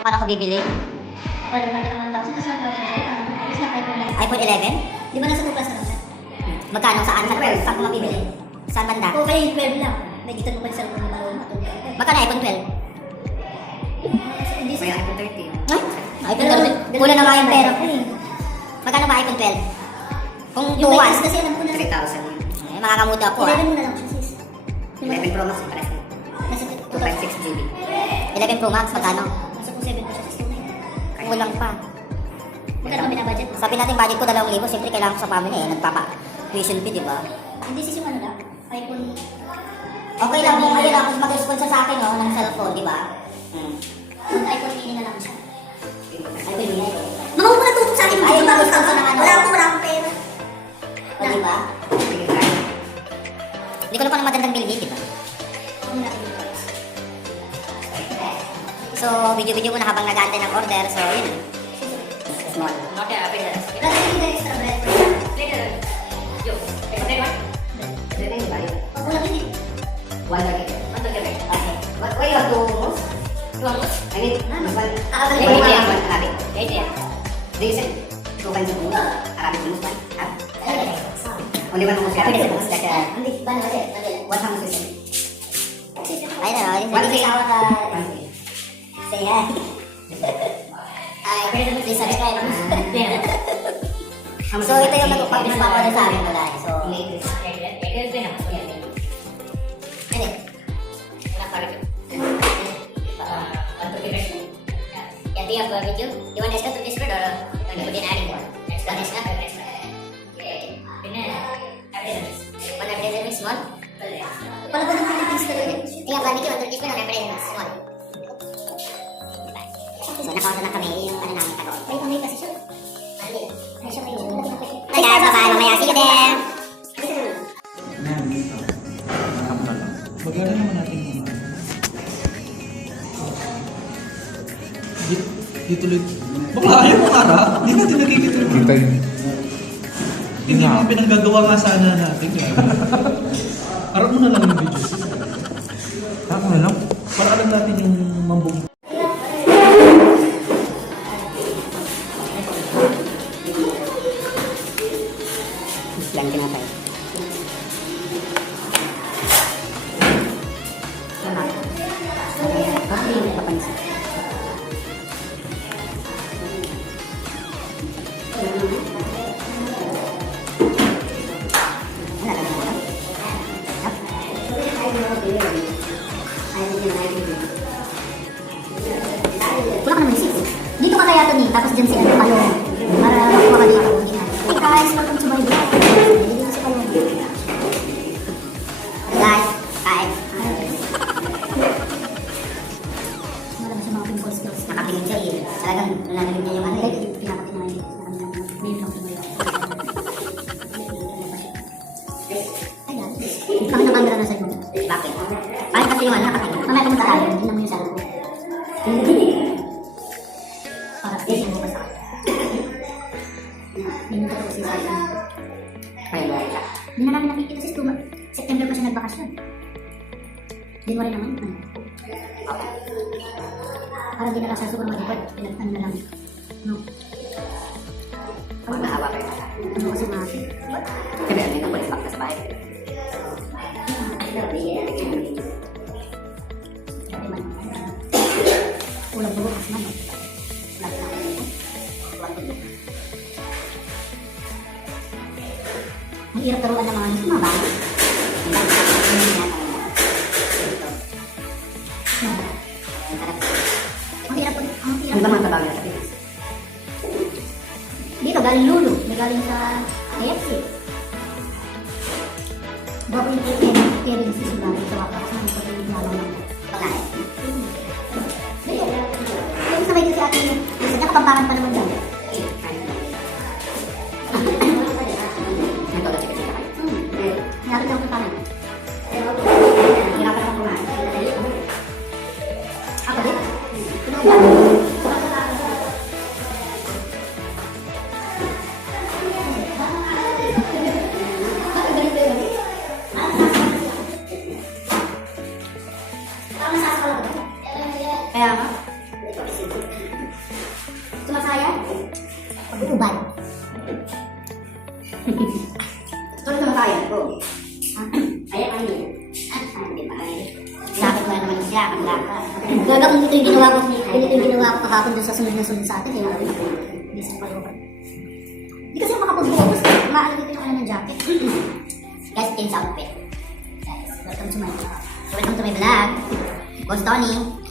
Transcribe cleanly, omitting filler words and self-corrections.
Paano ako bibili? Wala naman daw. Kasi sa iPhone 11? Di ba nasa 2 plus na lang siya? Magkano? Saan? Saan ko mabibili? Saan banda? O kaya yung 12 lang. Nagitan mo pa yung cellphone na matulog. Magkano iPhone 12? Hindi May siya. iPhone 13. Ay, iPhone 12. Kulang na nga yung pera ko eh. Magkano ba iPhone 12? Kung Yung may 2 kasi alam ko na. 3,000 yun. makakamuda ako 11 ah. mo na lang siya sis. 11 Pro Max, pares na. Nasa 256 GB. 11 Pro Max, magkano? Nasa 7 pa siya sis. Kulang pa. Magkano ba binabudget? Sabi natin budget ko 2,000, siyempre kailangan ko sa family eh. Nagpapa-tuition fee, di ba? Hindi sis yung ano lang. iPhone. Okay lang kung ayun ako mag-sponsor sa akin oh, ng cellphone, di ba? Kung iPhone mini na lang siya. iPhone mini. Mga huwag mo natutok sa akin. Ay, Hindi ba mag-sponsor gusto ng ano? Wala akong pera. O, di ba? Sige tayo. Hindi ko na pa ng magandang building, di ba? Huwag mo natin yung price. So, video-video muna habang nag-aantay ng order. So, yun. Small. Not a big one. Lagi yung extra bread. Later. Yo. Red one? Red one ba yun? Pag wala hindi. One target. One target. Okay. Why you have two moves? Two moves? I mean, one. Arabic One moves. one Arabic. Yeah. Do you say two kinds of moves? Arabic moves one? Only one moves. Pwede sa moves, like, Hindi, ba na kasi? What moves is it? Ay, na, One hindi thing. sa ka. One thing. Say hi. Ay, pwede mo sa subscribe. So, ito yung nag-publish pa ako sa amin wala. So, Latest. Latest din naman. ano eh? Yeah, do you have a video? You want extra to this word or you want to put in adding more? Extra, extra? Okay. One evidence small? Pala ba naman yung extra bread? Tingnan ba, Nikki, one Turkish word or evidence small? So, nakausap na kami yung ano namin tago. May pamay kasi siya. Ay, siya may yun. Hi guys, bye-bye. Mamaya, see you there. Magkano naman natin yung dito ulit. Baka ayaw mo nga na. Hindi natin nakikita yung Kita yun. Hindi mo pinanggagawa nga sana natin. Harap mo na lang yung video. Ako na lang. Para alam natin yung mambog. Lang tinapay. Bakit yung papansin? Wala lang mo lang. Wala ka naman sis. Dito ka kaya to ni, tapos dyan si ano, Palong. Para makuha ka dito. Hey guys, welcome to my vlog. Dito si Palong. Guys, kain. Wala ba siya mga pimples skills? Nakapiling siya eh. Talagang nalalamig niya yung ano eh. Pinapakita na yun. May vlog na yun. Ay, guys. Kami ng camera na sa inyo. Bakit? Bakit kasi yung ano nakapiling? Mamaya pumunta tayo. Hindi naman yung sarap. Para kasi mo pa sa akin. Hindi mo pa kasi sa akin. Ayun. Hindi na namin nakikita sis. September pa siya nagbakasyon. Hindi mo rin naman. Parang di na lang siya super mag-report. Ano na lang. No. Pag maawa kayo. Ano kasi mati. Sabi, ano yung pag sa bahay? Ulang bubok kasi man. Ang hirap taruan ng mga sumaba. Ang hirap po. Ang Ano hirap. ba mga trabaho nila sa Pinas? Dito galing Lulu. May galing sa AFC. Bago yung Kevin si Sulabi sa wakas ng pag-ibigalaw ng pagkain. Yung sabay ko si ate niya. Kasi nakapampangan pa naman daw. Nagtolo siya kasi kayo. Hinapit ako pa naman. Hirapan ako kumain. Ako din? Bakit ganito yun? Kaya nga. Sumasaya. Pag-uubad. Tulad naman tayo. Go. Ayan, ano yun? Hindi ba? Lapit na naman siya. Ang laka. Gaga kung ito yung ginawa ko. Ito yung ginawa ko kahapon doon sa sunod na sunod sa atin. Kaya hindi sa pag-uubad. Hindi kasi makapag-focus. Maano dito yung ano ng jacket. Guys, change outfit. Guys, welcome to my vlog. Boss Tony.